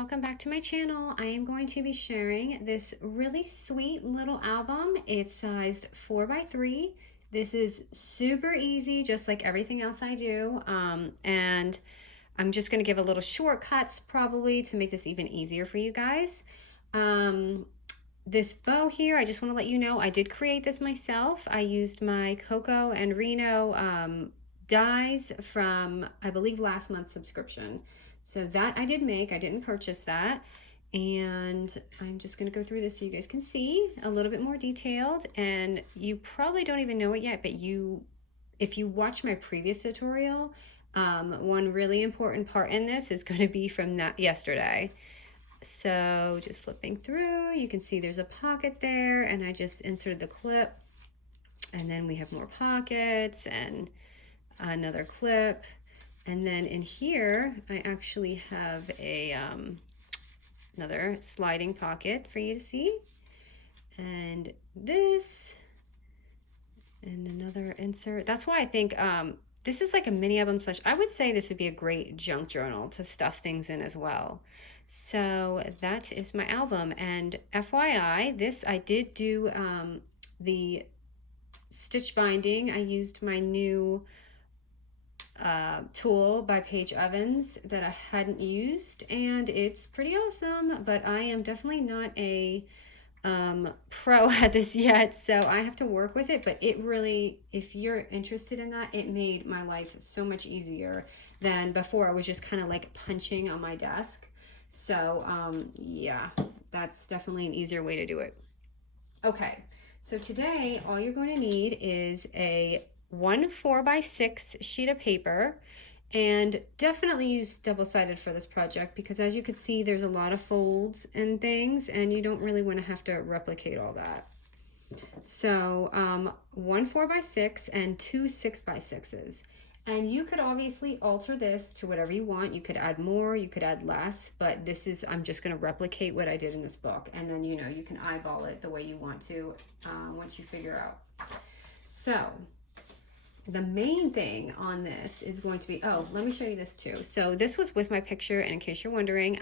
welcome back to my channel. I am going to be sharing this really sweet little album. It's sized 4x3. This is super easy, just like everything else I do. And I'm just going to give a little shortcuts probably to make this even easier for you guys. This bow here, I just want to let you know, I did create this myself. I used my Coco and Reno dies from, I believe, last month's subscription. So that I did make, I didn't purchase that. And I'm just gonna go through this so you guys can see a little bit more detailed. And you probably don't even know it yet, but if you watch my previous tutorial, one really important part in this is gonna be from that yesterday. So just flipping through, you can see there's a pocket there, and I just inserted the clip. And then we have more pockets and another clip. And then in here, I actually have a another sliding pocket for you to see. And this, and another insert. That's why I think this is like a mini album slash, I would say this would be a great junk journal to stuff things in as well. So that is my album. And FYI, this I did do the stitch binding. I used my new tool by Paige Evans that I hadn't used, and it's pretty awesome, but I am definitely not a pro at this yet, so I have to work with it. But it really, if you're interested in that, it made my life so much easier than before. I was just kind of like punching on my desk. So yeah, that's definitely an easier way to do it. Okay, so today all you're going to need is a 4x6 sheet of paper, and definitely use double-sided for this project because, as you can see, there's a lot of folds and things, and you don't really want to have to replicate all that. So 1 4x6 and 2 6x6s. And you could obviously alter this to whatever you want. You could add more, you could add less, but this is, I'm just going to replicate what I did in this book. And then, you know, you can eyeball it the way you want to once you figure out. So the main thing on this is going to be, oh, let me show you this too. So this was with my picture, and in case you're wondering,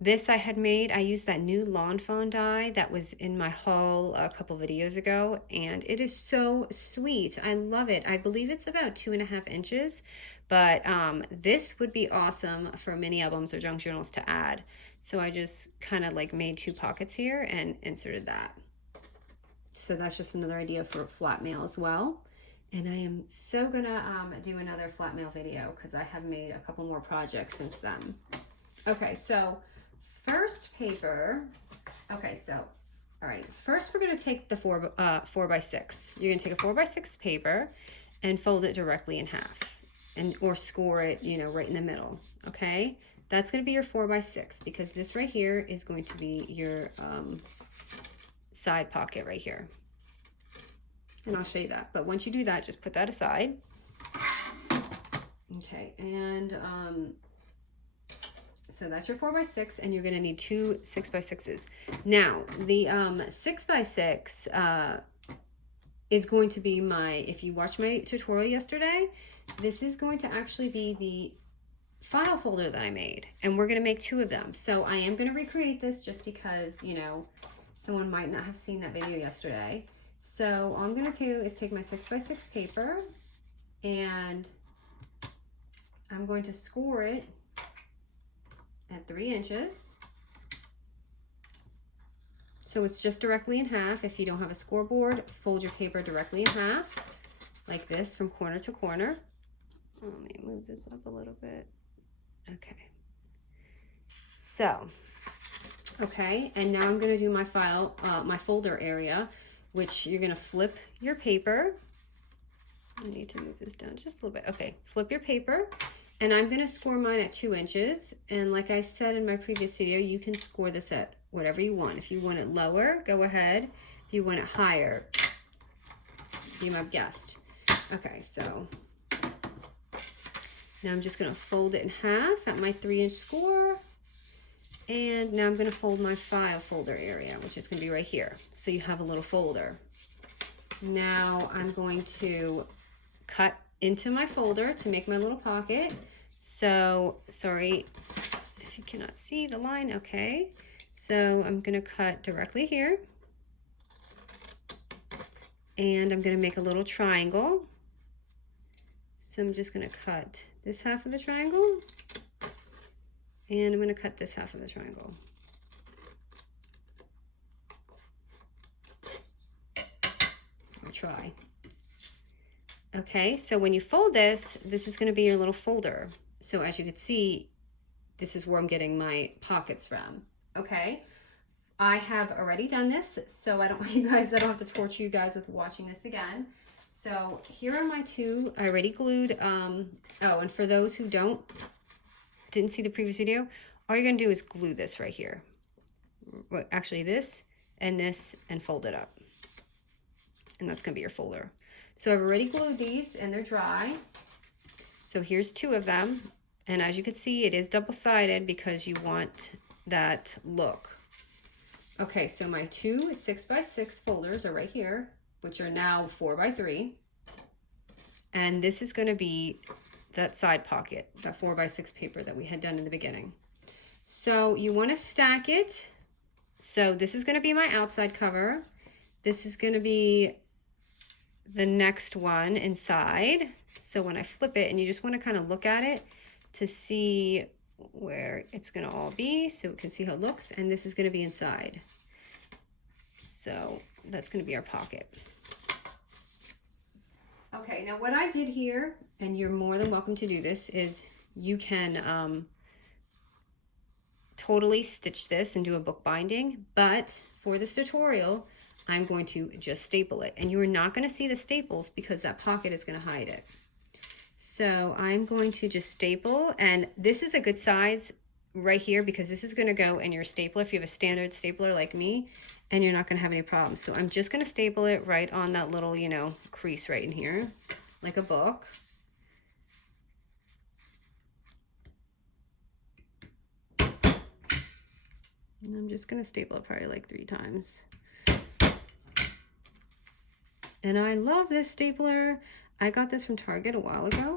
this I had made, I used that new lawn fawn die that was in my haul a couple videos ago, and it is so sweet. I love it. I believe it's about 2.5 inches, but this would be awesome for mini albums or junk journals to add. So I just kind of like made 2 pockets here and inserted that. So that's just another idea for flat mail as well. And I am so gonna do another flat mail video because I have made a couple more projects since then. Okay, so first paper. Okay, so all right. First, we're gonna take the 4x6. You're gonna take a 4x6 paper and fold it directly in half, and or score it, you know, right in the middle. Okay, that's gonna be your 4x6 because this right here is going to be your side pocket right here. And I'll show you that. But once you do that, just put that aside. Okay, and so that's your 4x6, and you're gonna need 2 6x6s. Now, the 6x6 is going to be my, if you watched my tutorial yesterday, this is going to actually be the file folder that I made, and we're gonna make 2 of them. So I am gonna recreate this just because, you know, someone might not have seen that video yesterday. So all I'm going to do is take my 6x6 paper, and I'm going to score it at 3 inches. So it's just directly in half. If you don't have a scoreboard, fold your paper directly in half like this from corner to corner. Let me move this up a little bit. Okay. So, okay, and now I'm going to do my file, my folder area, which you're gonna flip your paper. I need to move this down just a little bit. Okay, flip your paper, and I'm gonna score mine at 2 inches. And like I said in my previous video, you can score this at whatever you want. If you want it lower, go ahead. If you want it higher, you might have guessed. Okay, so now I'm just gonna fold it in half at my 3-inch score. And now I'm going to fold my file folder area, which is going to be right here. So you have a little folder. Now I'm going to cut into my folder to make my little pocket. So, sorry if you cannot see the line, okay. So I'm gonna cut directly here. And I'm gonna make a little triangle. So I'm just gonna cut this half of the triangle. And I'm gonna cut this half of the triangle. I'll try. Okay, so when you fold this, this is gonna be your little folder. So as you can see, this is where I'm getting my pockets from, okay? I have already done this, so I don't want you guys, I don't have to torture you guys with watching this again. So here are my two, I already glued, oh, and for those who didn't see the previous video, all you're gonna do is glue this right here. Well, actually this, and fold it up. And that's gonna be your folder. So I've already glued these and they're dry. So here's two of them. And as you can see, it is double-sided because you want that look. Okay, so my two 6x6 folders are right here, which are now 4x3. And this is gonna be that side pocket, that 4x6 paper that we had done in the beginning. So you wanna stack it. So this is gonna be my outside cover. This is gonna be the next one inside. So when I flip it, and you just wanna kind of look at it to see where it's gonna all be, so we can see how it looks, and this is gonna be inside. So that's gonna be our pocket. Okay, now what I did here, and you're more than welcome to do this, is you can totally stitch this and do a book binding, but for this tutorial, I'm going to just staple it. And you are not gonna see the staples because that pocket is gonna hide it. So I'm going to just staple, and this is a good size right here because this is gonna go in your stapler if you have a standard stapler like me, and you're not gonna have any problems. So I'm just gonna staple it right on that little, you know, crease right in here, like a book. And I'm just gonna staple it probably like 3 times. And I love this stapler. I got this from Target a while ago,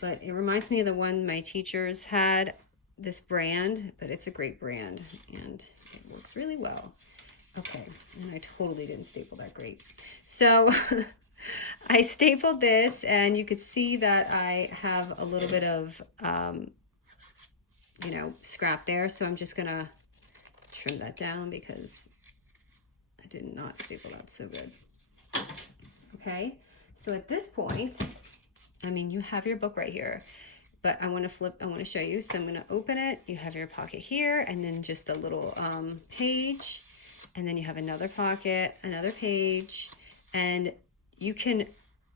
but it reminds me of the one my teachers had, this brand, but it's a great brand and it works really well. Okay, and I totally didn't staple that great. So I stapled this, and you could see that I have a little bit of, you know, scrap there. So I'm just gonna trim that down because I did not staple that so good. Okay, so at this point, I mean, you have your book right here, but I want to show you. So I'm going to open it. You have your pocket here, and then just a little page, and then you have another pocket, another page, and you can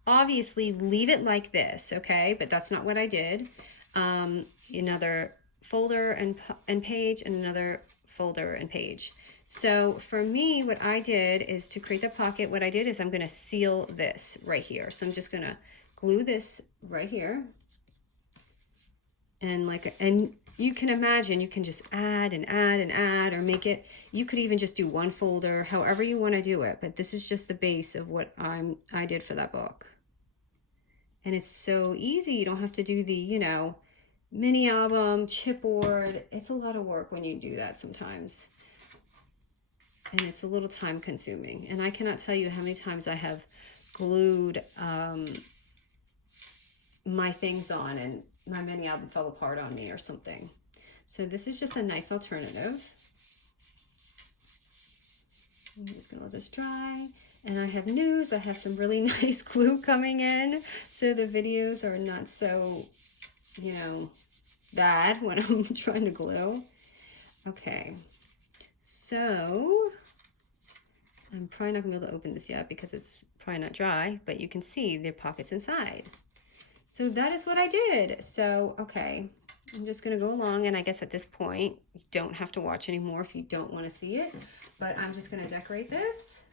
obviously leave it like this, okay? But that's not what I did. Another folder and page, and another folder and page. So for me, what I did is to create the pocket, what I did is I'm gonna seal this right here. So I'm just gonna glue this right here. And you can imagine, you can just add and add and add, or make it, you could even just do one folder, however you wanna do it. But this is just the base of what I did for that book. And it's so easy. You don't have to do the, you know, mini album, chipboard. It's a lot of work when you do that sometimes. And it's a little time consuming. And I cannot tell you how many times I have glued my things on and my mini album fell apart on me or something. So this is just a nice alternative. I'm just gonna let this dry. And I have news, I have some really nice glue coming in. So the videos are not so, you know, bad when I'm trying to glue. Okay. So I'm probably not gonna be able to open this yet because it's probably not dry, but you can see the pockets inside. So that is what I did. So, okay, I'm just gonna go along, and I guess at this point, you don't have to watch anymore if you don't wanna see it, but I'm just gonna decorate this.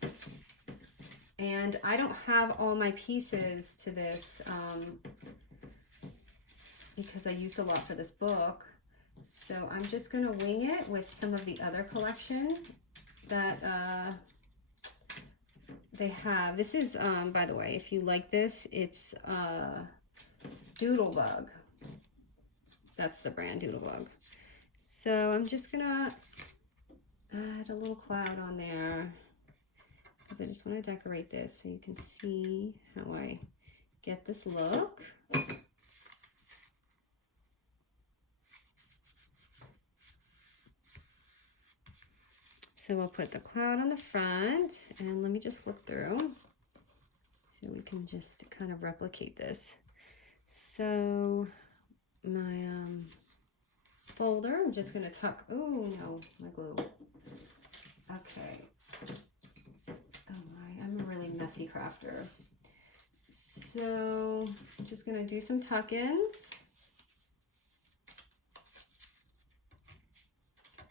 And I don't have all my pieces to this because I used a lot for this book. So I'm just gonna wing it with some of the other collection that they have. This is, by the way, if you like this, it's Doodlebug. That's the brand, Doodlebug. So I'm just gonna add a little cloud on there because I just want to decorate this so you can see how I get this look. So I'll put the cloud on the front, and let me just flip through so we can just kind of replicate this. So my folder, I'm just gonna tuck, oh no, my glue. Okay. Oh my, I'm a really messy crafter. So I'm just gonna do some tuck-ins.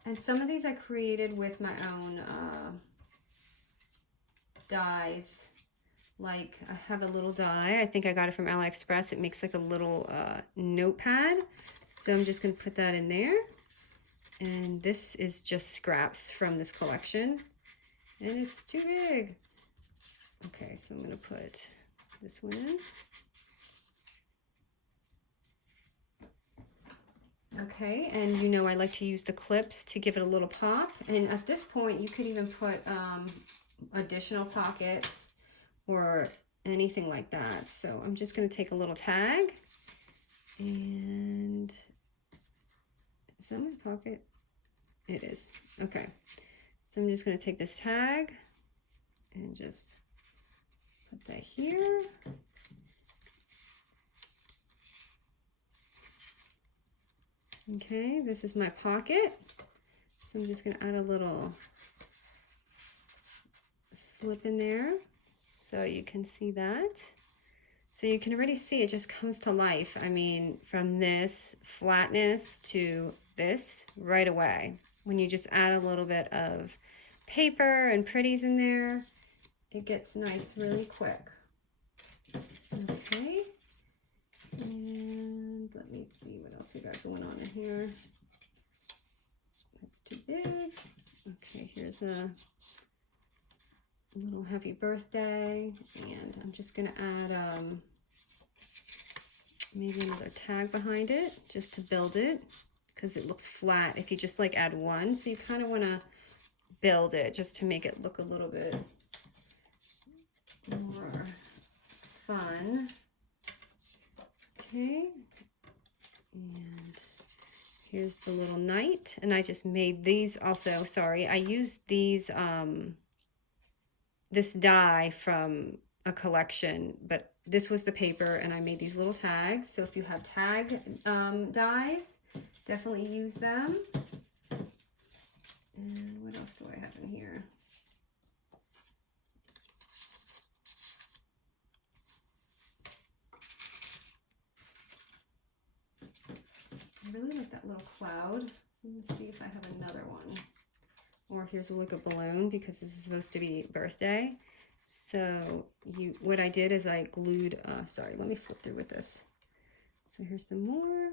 And some of these I created with my own dies. Like I have a little die, I think I got it from AliExpress. It makes like a little notepad. So I'm just gonna put that in there. And this is just scraps from this collection. And it's too big. Okay, so I'm gonna put this one in. Okay, and you know I like to use the clips to give it a little pop. And at this point, you could even put additional pockets or anything like that. So I'm just going to take a little tag. And is that my pocket? It is. Okay, so I'm just going to take this tag and just put that here. Okay, this is my pocket. So I'm just gonna add a little slip in there so you can see that. So you can already see it just comes to life. I mean, from this flatness to this right away. When you just add a little bit of paper and pretties in there, it gets nice really quick. Okay. And let me see what else we got going on in here. That's too big. Okay, here's a little happy birthday. And I'm just gonna add maybe another tag behind it just to build it because it looks flat if you just like add one. So you kind of want to build it just to make it look a little bit more fun. Okay, and here's the little knight, and I just made these also. Sorry, I used these this die from a collection, but this was the paper, and I made these little tags. So if you have tag dies, definitely use them. And what else do I have in here? I really like that little cloud. So let me see if I have another one. Or here's a look at balloon because this is supposed to be birthday. So what I did is I glued, sorry, let me flip through with this. So here's some more.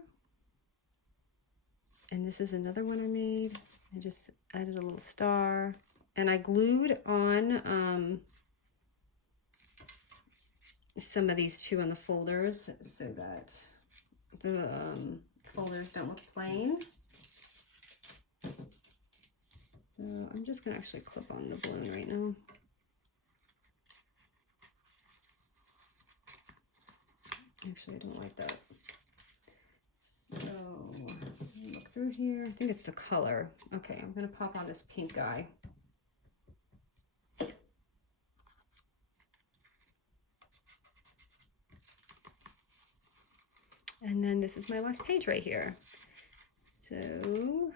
And this is another one I made. I just added a little star. And I glued on some of these too on the folders so that the folders don't look plain. So I'm just gonna actually clip on the balloon right now. Actually, I don't like that. So look through here. I think it's the color. Okay, I'm gonna pop on this pink guy. And then this is my last page right here. So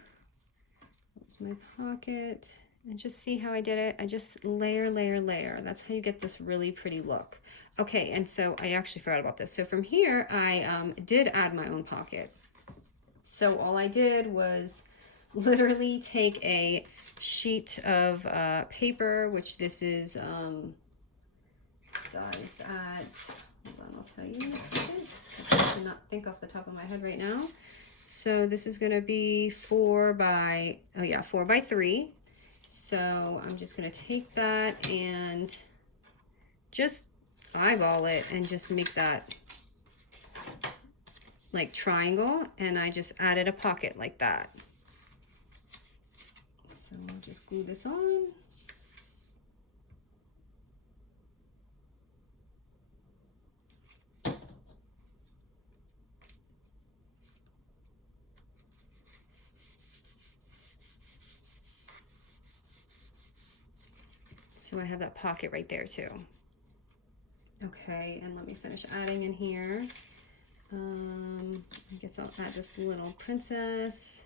that's my pocket. And just see how I did it. I just layer, layer, layer. That's how you get this really pretty look. Okay, and so I actually forgot about this. So from here, I did add my own pocket. So all I did was literally take a sheet of paper, which this is sized at, hold on, I'll tell you in a second. I cannot think off the top of my head right now. So this is gonna be 4 by 3. So I'm just gonna take that and just eyeball it and just make that like triangle, and I just added a pocket like that. So I'll just glue this on. So I have that pocket right there too. Okay, and let me finish adding in here. I guess I'll add this little princess.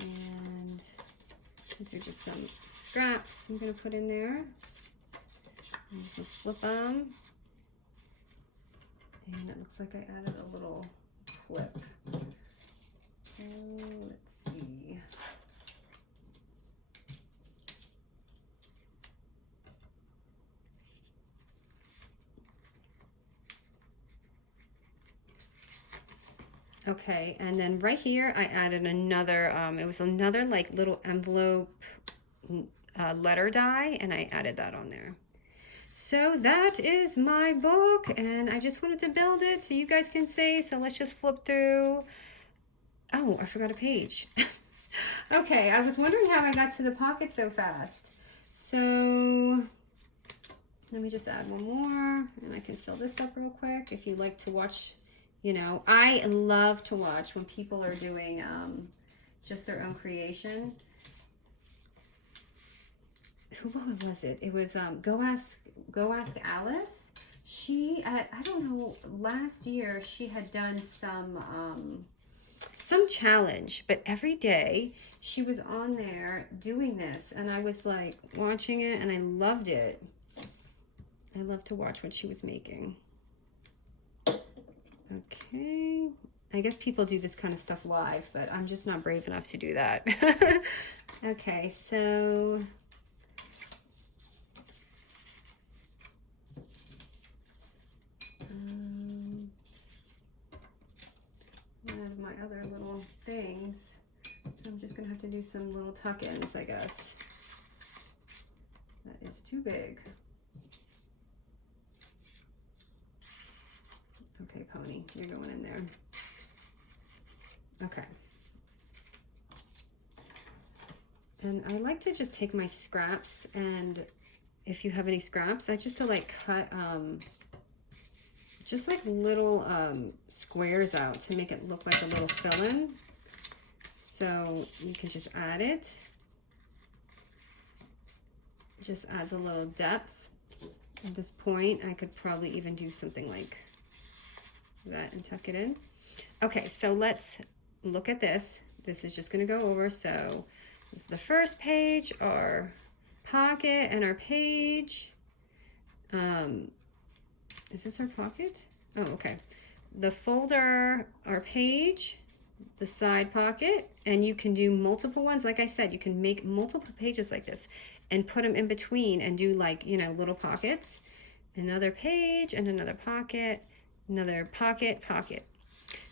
And these are just some scraps I'm gonna put in there. I'm just gonna flip them. And it looks like I added a little clip. So let's see. Okay, and then right here I added another, it was another like little envelope letter die, and I added that on there. So that is my book, and I just wanted to build it so you guys can see. So let's just flip through. Oh, I forgot a page. Okay, I was wondering how I got to the pocket so fast. So let me just add one more, and I can fill this up real quick. If you like to watch, you know, I love to watch when people are doing just their own creation. Who was it? It was Go Ask Alice. She, I don't know, last year she had done some challenge, but every day she was on there doing this, and I was like watching it, and I loved it. I love to watch what she was making. Okay, I guess people do this kind of stuff live, but I'm just not brave enough to do that. Okay, so one of my other little things, so I'm just gonna have to do some little tuck-ins, I guess. That is too big. Okay, Pony, you're going in there. Okay. And I like to just take my scraps, and if you have any scraps, I just to like cut just like little squares out to make it look like a little fill-in. So you can just add it. It just adds a little depth. At this point, I could probably even do something like that and tuck it in. Okay, so let's look at this. This is just going to go over. So this is the first page, our pocket and our page. Is this our pocket? Oh, okay. The folder, our page, the side pocket, and you can do multiple ones. Like I said, you can make multiple pages like this and put them in between and do like, you know, little pockets. Another page and another pocket, another pocket, pocket.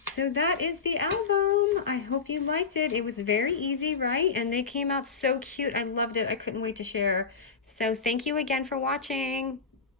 So that is the album. I hope you liked it. It was very easy, right? And they came out so cute. I loved it. I couldn't wait to share. So thank you again for watching.